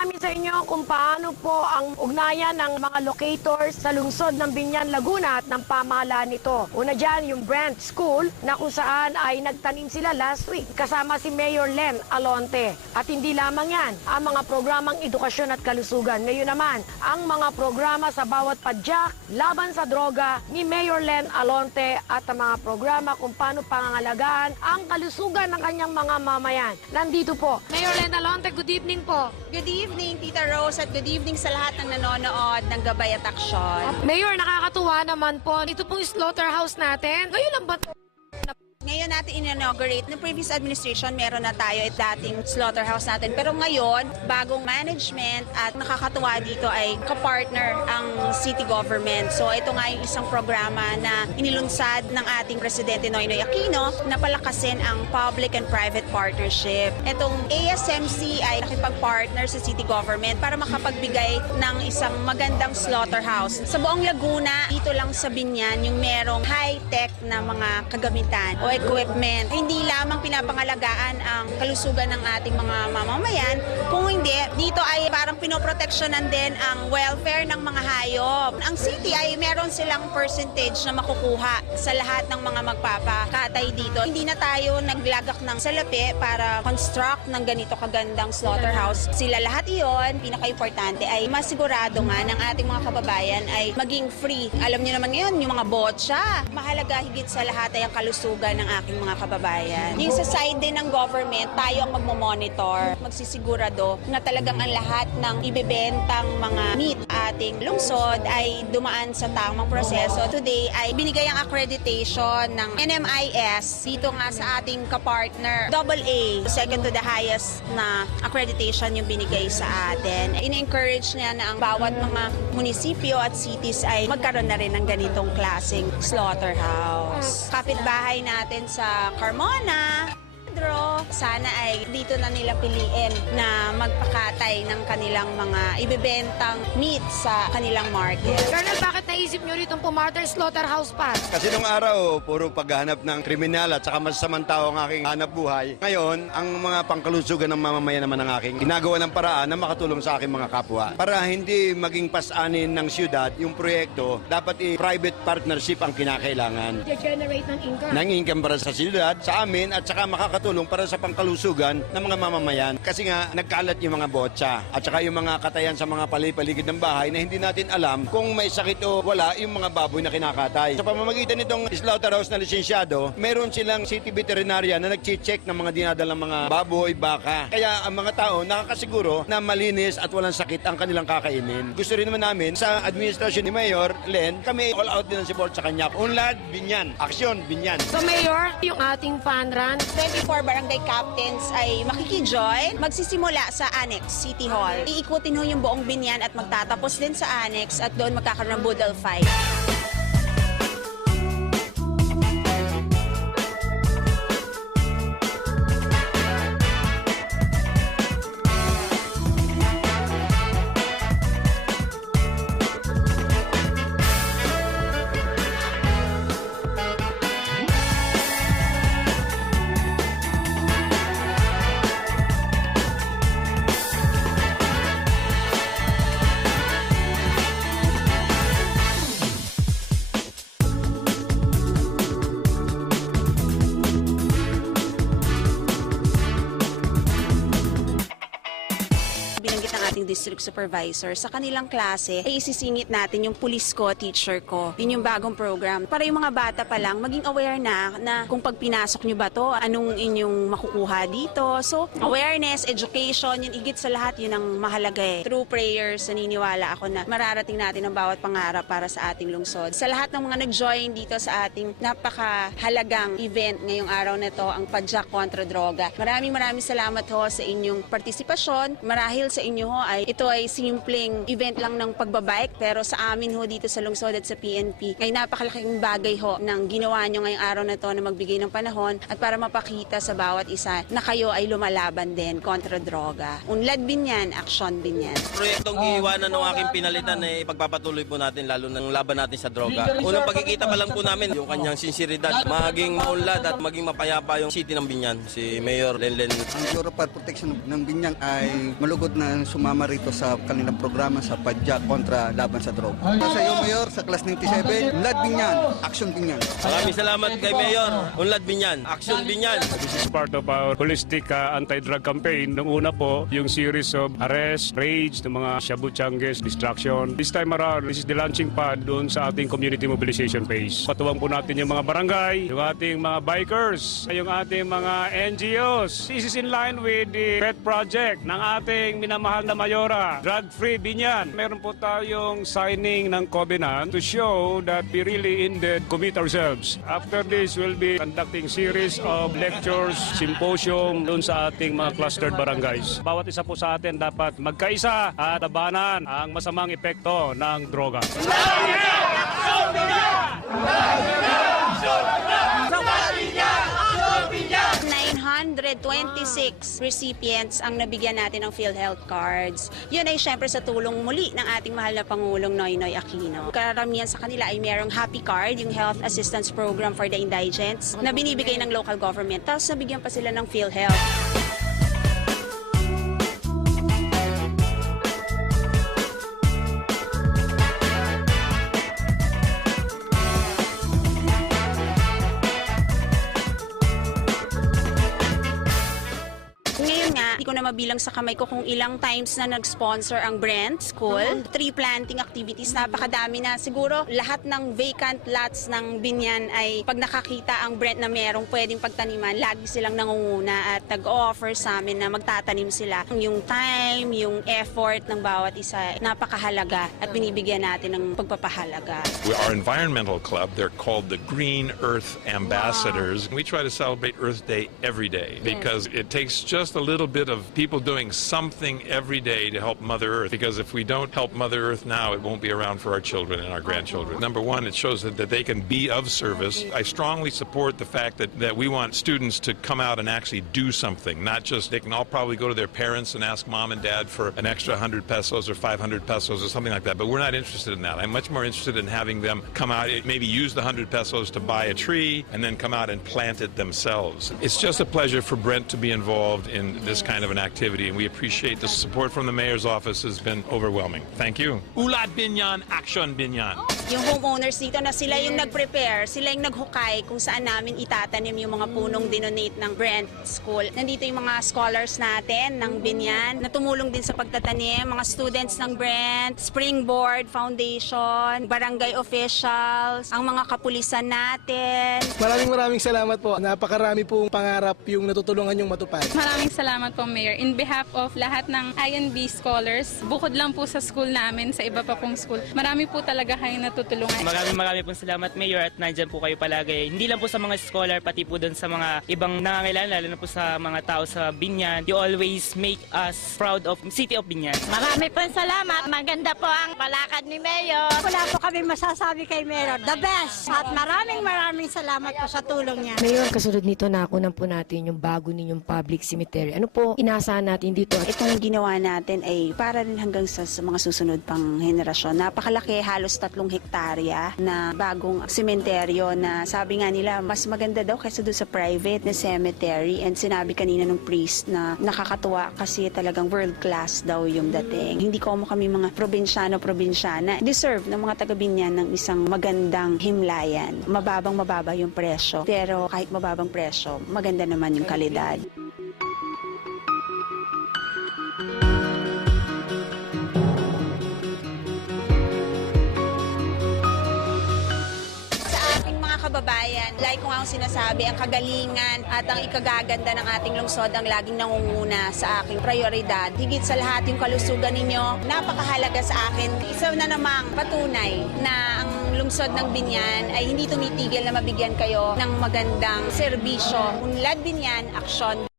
namin sa inyo kung paano po ang ugnayan ng mga locators sa lungsod ng Biñan, Laguna at ng pamahalaan nito. Una dyan, yung Brent School na kung saan ay nagtanim sila last week kasama si Mayor Len Alonte. At hindi lamang yan, ang mga programang edukasyon at kalusugan. Ngayon naman, ang mga programa sa bawat padyak, laban sa droga ni Mayor Len Alonte at ang mga programa kung paano pangangalagaan ang kalusugan ng kanyang mga mamayan. Nandito po, Mayor Len Alonte, good evening po. Good evening, Tita Rose, at good evening sa lahat ng nanonood ng Gabay at Aksyon. Mayor, nakakatuwa naman po. Ito pong slaughterhouse natin. Ngayon lang ba ito? Ngayon natin in-inaugurate. Noong previous administration, meron na tayo at dating slaughterhouse natin. Pero ngayon, bagong management at nakakatuwa dito ay kapartner ang city government. So ito nga yung isang programa na inilunsad ng ating Presidente Noynoy Aquino na palakasin ang public and private partnership. Itong ASMC ay nakipag-partner sa city government para makapagbigay ng isang magandang slaughterhouse. Sa buong Laguna, dito lang sa Biñan, yung merong high-tech na mga kagamitan o equipment. Hindi lamang pinapangalagaan ang kalusugan ng ating mga mamamayan, kung hindi, dito ay parang pinoproteksyonan din ang welfare ng mga hayop. Ang city ay meron silang percentage na makukuha sa lahat ng mga magpapakatay dito. Hindi na tayo naglagak ng salapi para construct ng ganito kagandang slaughterhouse. Sila lahat iyon, pinaka-importante ay masigurado nga ng ating mga kababayan ay maging free. Alam niyo naman ngayon, yung mga botsa, mahalaga higit sa lahat ay ang kalusugan ng aking mga kababayan. Yung sa side din ng government, tayo ang magmomonitor, magsisigurado na talagang ang lahat ng ibebentang mga meat ating lungsod ay dumaan sa tamang proseso. Today ay binigay ang accreditation ng NMIS dito nga sa ating kapartner. AA, second to the highest na accreditation yung binigay sa atin. In-encourage niya na ang bawat mga munisipyo at cities ay magkaroon na rin ng ganitong klaseng slaughterhouse. Kapitbahay natin sa Carmona, sana ay dito na nila piliin na magpakatay ng kanilang mga ibebentang meat sa kanilang market. Colonel, bakit naisip nyo rito pumarter slaughterhouse pa? Kasi nung araw, puro paghahanap ng kriminal at saka masasamang tao ang aking hanap buhay. Ngayon, ang mga pangkalusugan ng mamamayan naman ng aking ginagawa ng paraan na makatulong sa aking mga kapwa. Para hindi maging pasanin ng siyudad, yung proyekto, dapat private partnership ang kinakailangan. Generate ng income. Nang income para sa siyudad, sa amin, at saka makakatulong para sa pangkalusugan ng mga mamamayan. Kasi nga, nagkalat yung mga botsa at saka yung mga katayan sa mga paligid ng bahay na hindi natin alam kung may sakit o wala yung mga baboy na kinakatay. Sa pamamagitan nitong slaughterhouse na lisensyado, meron silang city veterinarian na nag-check ng mga dinadalang mga baboy, baka. Kaya ang mga tao nakakasiguro na malinis at walang sakit ang kanilang kakainin. Gusto rin naman namin sa administrasyon ni Mayor Len, kami all out din ang support sa kanya. Unlad, Biñan. Aksyon, Biñan. So Mayor, yung ating fun run, 24 barangay captains ay makikijoin. Magsisimula sa Annex City Hall. Iikutin ho yung buong Biñan at magtatapos din sa Annex at doon magkakaroon ng Boodle Fight. Binanggit ng ating district supervisor, sa kanilang klase ay isisingit natin yung police ko, teacher ko. Yun yung bagong program. Para yung mga bata pa lang, maging aware na kung pag pinasok nyo ba to, anong inyong makukuha dito. So, awareness, education, yun igit sa lahat, yun ang mahalaga eh. Through prayers, naniniwala ako na mararating natin ang bawat pangarap para sa ating lungsod. Sa lahat ng mga nag-join dito sa ating napakahalagang event ngayong araw na to, ang Padyak kontra Droga. Maraming salamat ho sa inyong partisipasyon. Marahil sa inyo ho ay ito ay simpleng event lang ng pagbabike, pero sa amin ho dito sa lungsod at sa PNP ay napakalaking bagay ho ng ginawa nyo ngayong araw na to na magbigay ng panahon at para mapakita sa bawat isa na kayo ay lumalaban din kontra droga. Unlad Biñan, aksyon Biñan. Proyektong iiwanan ng aking pinalitan ay pagpapatuloy po natin lalo ng laban natin sa droga. Unang pagkikita pa lang po namin yung kanyang sinseridad, maging maunlad at maging mapayapa yung city ng Biñan, si Mayor Lenlen. Ang Bureau of Protection ng Biñan ay malugod na sumama sumama rito sa kanilang programa sa Padyak kontra laban sa droga. Sa iyo, Mayor, sa Class 97, Unlad Binyan, Action Binyan. Maraming salamat kay Mayor. Unlad Binyan, Action Binyan. This is part of our holistic anti-drug campaign. Nung una po, yung series of arrest, raids, ng mga shabu changes, distraction. This time around, this is the launching pad doon sa ating community mobilization phase. Patuwang po natin yung mga barangay, yung ating mga bikers, yung ating mga NGOs. This is in line with the pet project ng ating minamahal na Mayora, Drug-Free Binyan. Meron po tayong signing ng covenant to show that we really indeed commit ourselves. After this, we'll be conducting series of lectures, symposium doon sa ating mga clustered barangays. Bawat isa po sa atin dapat magkaisa at labanan ang masamang epekto ng droga. 926 recipients ang nabigyan natin ng PhilHealth cards. Yun ay syempre sa tulong muli ng ating mahal na Pangulong Noynoy Aquino. Karamihan sa kanila ay merong Happy Card, yung Health Assistance Program for the Indigents, na binibigay ng local government. Tapos nabigyan pa sila ng PhilHealth. Ngayon nga, hindi ko na mabilang sa kamay ko kung ilang times na nag-sponsor ang Brent School. Tree planting activities, napakadami na. Siguro lahat ng vacant lots ng Binyan ay pag nakakita ang Brent na merong pwedeng pagtaniman, lagi silang nangunguna at nag-offer sa amin na magtatanim sila. Yung time, yung effort ng bawat isa, napakahalaga at binibigyan natin ng pagpapahalaga. Our environmental club, they're called the Green Earth Ambassadors. We try to celebrate Earth Day every day because it takes just a little bit of people doing something every day to help Mother Earth, because if we don't help Mother Earth now, it won't be around for our children and our grandchildren. Number one, it shows that they can be of service. I strongly support the fact that we want students to come out and actually do something, not just they can all probably go to their parents and ask mom and dad for an extra 100 pesos or 500 pesos or something like that, but we're not interested in that. I'm much more interested in having them come out, maybe use the 100 pesos to buy a tree and then come out and plant it themselves. It's just a pleasure for Brent to be involved in this kind of an activity, and we appreciate the support from the mayor's office has been overwhelming. Thank you. Ulad Binyan, Action Binyan. Yung homeowners dito na sila yung nag-prepare, sila yung naghukay kung saan namin itatanim yung mga punong dinonate ng Brent School. Nandito yung mga scholars natin ng Binyan na tumulong din sa pagtatanim, mga students ng Brent, Springboard Foundation, barangay officials, ang mga kapulisan natin. Maraming salamat po. Napakarami pong pangarap yung natutulungan yung matupad. Maraming salamat po, Mayor. In behalf of lahat ng INB scholars, bukod lang po sa school namin, sa iba pa pong school, marami po talaga kayong natutulungan. Maraming pong salamat, Mayor, at nandyan po kayo palagi. Hindi lang po sa mga scholar, pati po doon sa mga ibang nangangailangan, lalo na po sa mga tao sa Binyan. You always make us proud of City of Binyan. Marami pong salamat. Maganda po ang palakad ni Mayor. Wala po kami masasabi kay Mayor. The best. At maraming salamat po sa tulong niya. Mayor, kasunod nito nakunan po natin yung bago ninyong public cemetery. Ano po inaasahan natin dito? Itong ginawa natin ay para rin hanggang sa mga susunod pang henerasyon. Napakalaki, halos 3 hektarya na bagong sementeryo na sabi nga nila mas maganda daw kaysa doon sa private na cemetery, and sinabi kanina ng priest na nakakatuwa kasi talagang world class daw yung dating. Hindi ko kami mga probinsyana deserve ng mga taga-Binyan ng isang magandang himlayan. Mababa yung presyo, pero kahit mababang presyo, maganda naman yung kalidad. Kababayan, like ko nga ang sinasabi, ang kagalingan at ang ikagaganda ng ating lungsod ang laging nangunguna sa aking prioridad. Higit sa lahat yung kalusugan ninyo, napakahalaga sa akin. Isa na namang patunay na ang lungsod ng Binyan ay hindi tumitigil na mabigyan kayo ng magandang serbisyo. Unlad Binyan, Aksyon